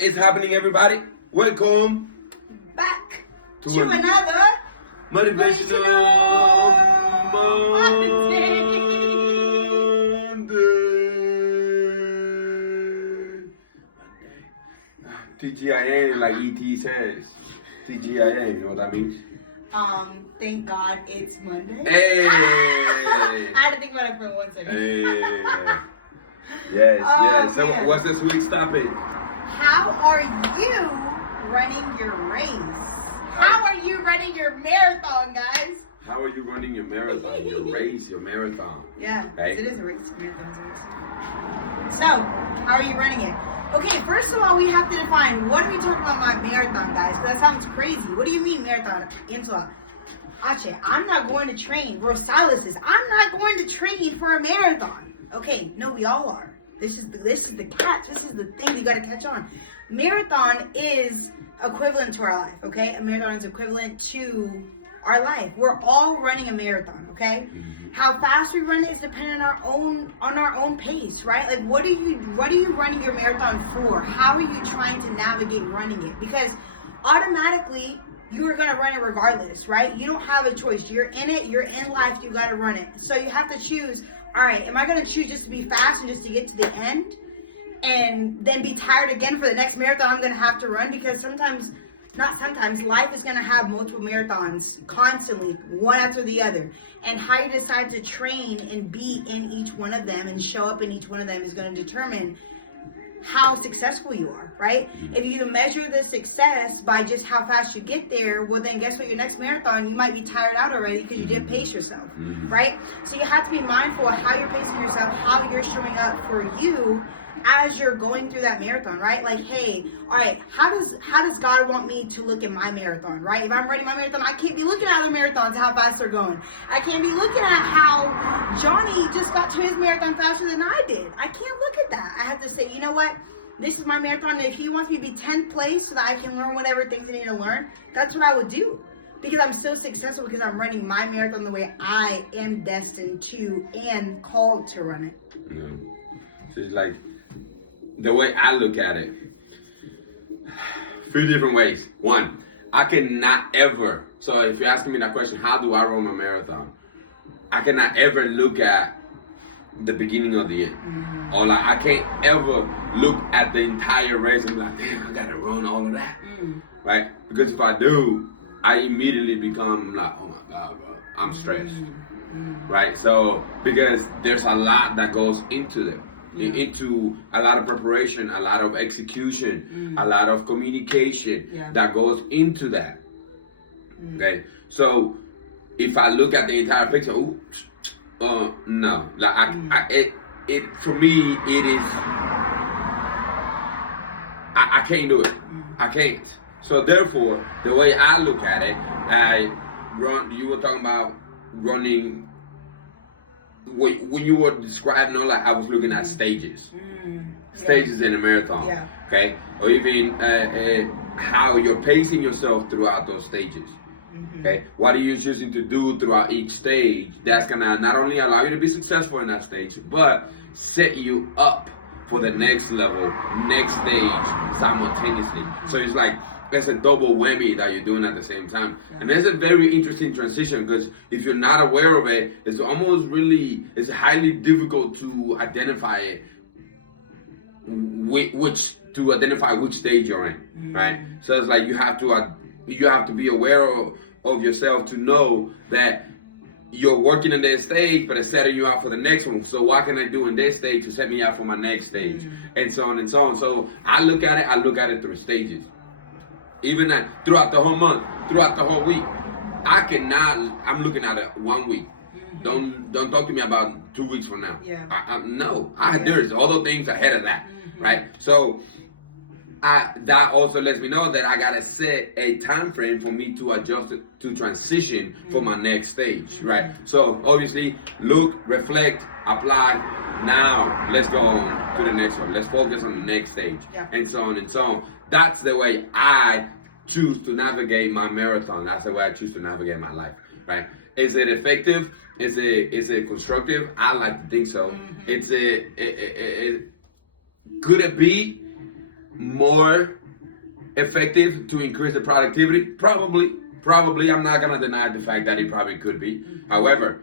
What is happening, everybody? Welcome back to another Motivational Monday. TGIA, like ET says. TGIA, you know what that means? Thank God it's Monday. Hey! I had to think about it for 1 second. Hey! Yes, Oh, yes. So, man. what's this week's topic? How are you running your race? How are you running your marathon, guys? How are you running your marathon, your race, your marathon? Yeah, Right? it is a race. Marathon's a race. So, how are you running it? Okay, first of all, we have to define what are we talking about my marathon, guys? Because that sounds crazy. What do you mean marathon? Angela, Ache, I'm not going to train. Rosales is, I'm not going to train for a marathon. Okay, no, we all are. This is the catch. This is the thing we got to catch on. Marathon is equivalent to our life, okay? A marathon is equivalent to our life. We're all running a marathon, okay? Mm-hmm. How fast we run it is dependent on our own pace, right? Like what are you running your marathon for? How are you trying to navigate running it? Because automatically you are gonna run it regardless, right? You don't have a choice. You're in it, you're in life, you gotta run it. So you have to choose, all right, am I gonna choose just to be fast and just to get to the end and then be tired again for the next marathon I'm gonna have to run? Because life is going to have multiple marathons constantly, one after the other. And how you decide to train and be in each one of them and show up in each one of them is going to determine how successful you are, right? If you measure the success by just how fast you get there, well then guess what, your next marathon, you might be tired out already because you didn't pace yourself, right? So you have to be mindful of how you're pacing yourself, how you're showing up for you as you're going through that marathon, right? Like, hey, all right, how does God want me to look at my marathon, right? If I'm running my marathon, I can't be looking at other marathons, how fast they're going. I can't be looking at how Johnny just got to his marathon faster than I did. I can't look at that. I have to say, you know what? This is my marathon, and if he wants me to be 10th place so that I can learn whatever things I need to learn, that's what I would do. Because I'm so successful because I'm running my marathon the way I am destined to and called to run it. Yeah. So it's like, the way I look at it, 3 different ways. One, I cannot ever, so if you're asking me that question, how do I run my marathon? I cannot ever look at the beginning of the end. Or like, I can't ever look at the entire race and be like, damn, I gotta run all of that. Right? Because if I do, I immediately become like, oh my God, bro, I'm stressed. Right? So, because there's a lot that goes into them. Into a lot of preparation, a lot of execution, a lot of communication that goes into that. Okay, so if I look at the entire picture, no, like it for me it is. I can't do it. I can't. So therefore, the way I look at it, I run. You were talking about running. When you were describing, like I was looking at stages in a marathon, okay, or even how you're pacing yourself throughout those stages, okay. What are you choosing to do throughout each stage? That's gonna not only allow you to be successful in that stage, but set you up for the next level, next stage simultaneously. So it's like there's a double whammy that you're doing at the same time. And there's a very interesting transition because if you're not aware of it, it's highly difficult to identify it, which stage you're in, right? So it's like you have to be aware of yourself to know that you're working in this stage, but it's setting you up for the next one. So what can I do in this stage to set me up for my next stage? And so on and so on. So I look at it through stages. Even throughout the whole month, throughout the whole week, I'm looking at it 1 week. Don't talk to me about 2 weeks from now. There's other things ahead of that, right? So that also lets me know that I gotta set a time frame for me to adjust it, to transition for my next stage, right? So obviously, look, reflect, apply. Now let's go on to the next one. Let's focus on the next stage, and so on and so on. That's the way I choose to navigate my marathon. That's the way I choose to navigate my life, right? Is it effective? Is it constructive? I like to think so. Could it be? more effective to increase the productivity? Probably. I'm not gonna deny the fact that it probably could be. However,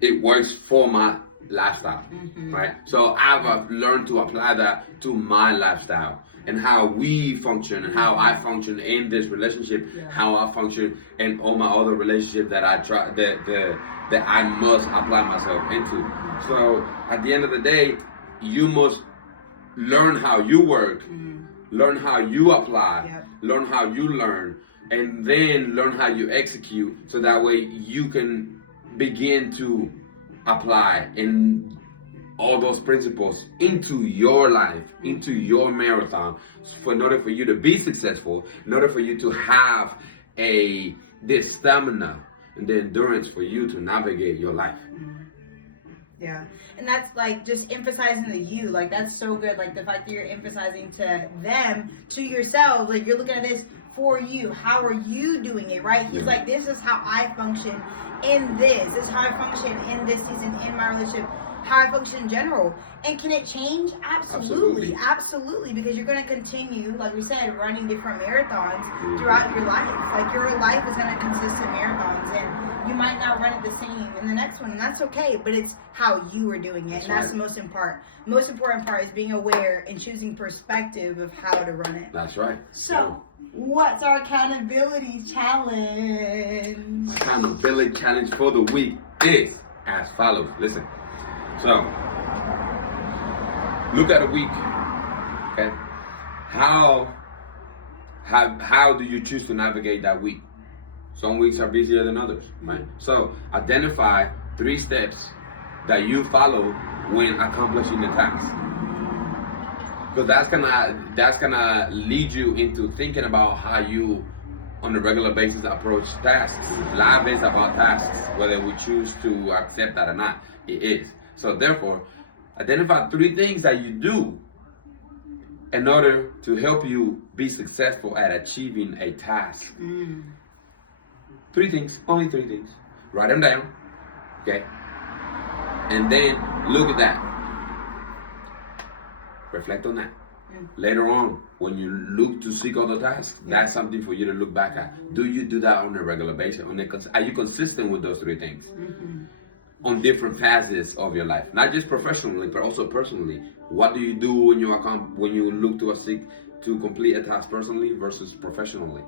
it works for my lifestyle, right? So I've learned to apply that to my lifestyle and how we function and how I function in this relationship, how I function in all my other relationships that I try that I must apply myself into. So at the end of the day, you must learn how you work, learn how you apply, learn how you learn, and then learn how you execute, so that way you can begin to apply in all those principles into your life, into your marathon, in order for you to be successful, in order for you to have this stamina and the endurance for you to navigate your life. Yeah, and that's like just emphasizing the you, like that's so good, like the fact that you're emphasizing to them, to yourselves, like you're looking at this for you. How are you doing it, right? He's like, this is how I function in this. This is how I function in this season, in my relationship, how I function in general. And can it change? Absolutely. Because you're going to continue, like we said, running different marathons throughout your life. Like your life is going to consist of marathons, and you might not run it the same in the next one, and that's okay, but it's how you are doing it. And that's the most important part is being aware and choosing perspective of how to run it. That's right. So, what's our accountability challenge? Accountability challenge for the week is as follows. Listen. So, look at a week. Okay. How do you choose to navigate that week? Some weeks are busier than others, right? So, identify 3 steps that you follow when accomplishing the task. Because that's gonna lead you into thinking about how you, on a regular basis, approach tasks. Life is about tasks, whether we choose to accept that or not. It is. So therefore, identify 3 things that you do in order to help you be successful at achieving a task. 3 things, only 3 things. Write them down, okay? And then look at that. Reflect on that. Later on, when you look to seek other tasks, that's something for you to look back at. Do you do that on a regular basis? Are you consistent with those 3 things? On different facets of your life, not just professionally, but also personally. What do you do when you look to complete a task personally versus professionally?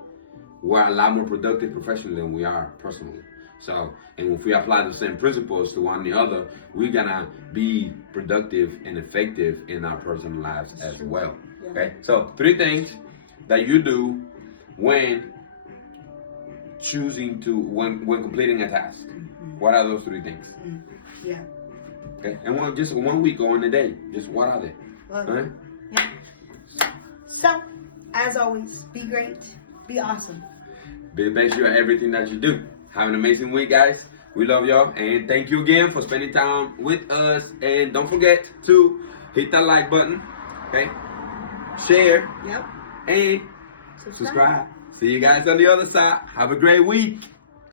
We're a lot more productive professionally than we are personally. So, and if we apply the same principles to one another, we're gonna be productive and effective in our personal lives as well. Okay, so 3 things that you do when when completing a task. What are those 3 things? Okay, and just 1 week or in a day. Just what are they? Right? So, as always, be great, be awesome. Be the best you at everything that you do. Have an amazing week, guys. We love y'all, and thank you again for spending time with us. And don't forget to hit that like button, okay? Share, and subscribe. See you guys on the other side. Have a great week.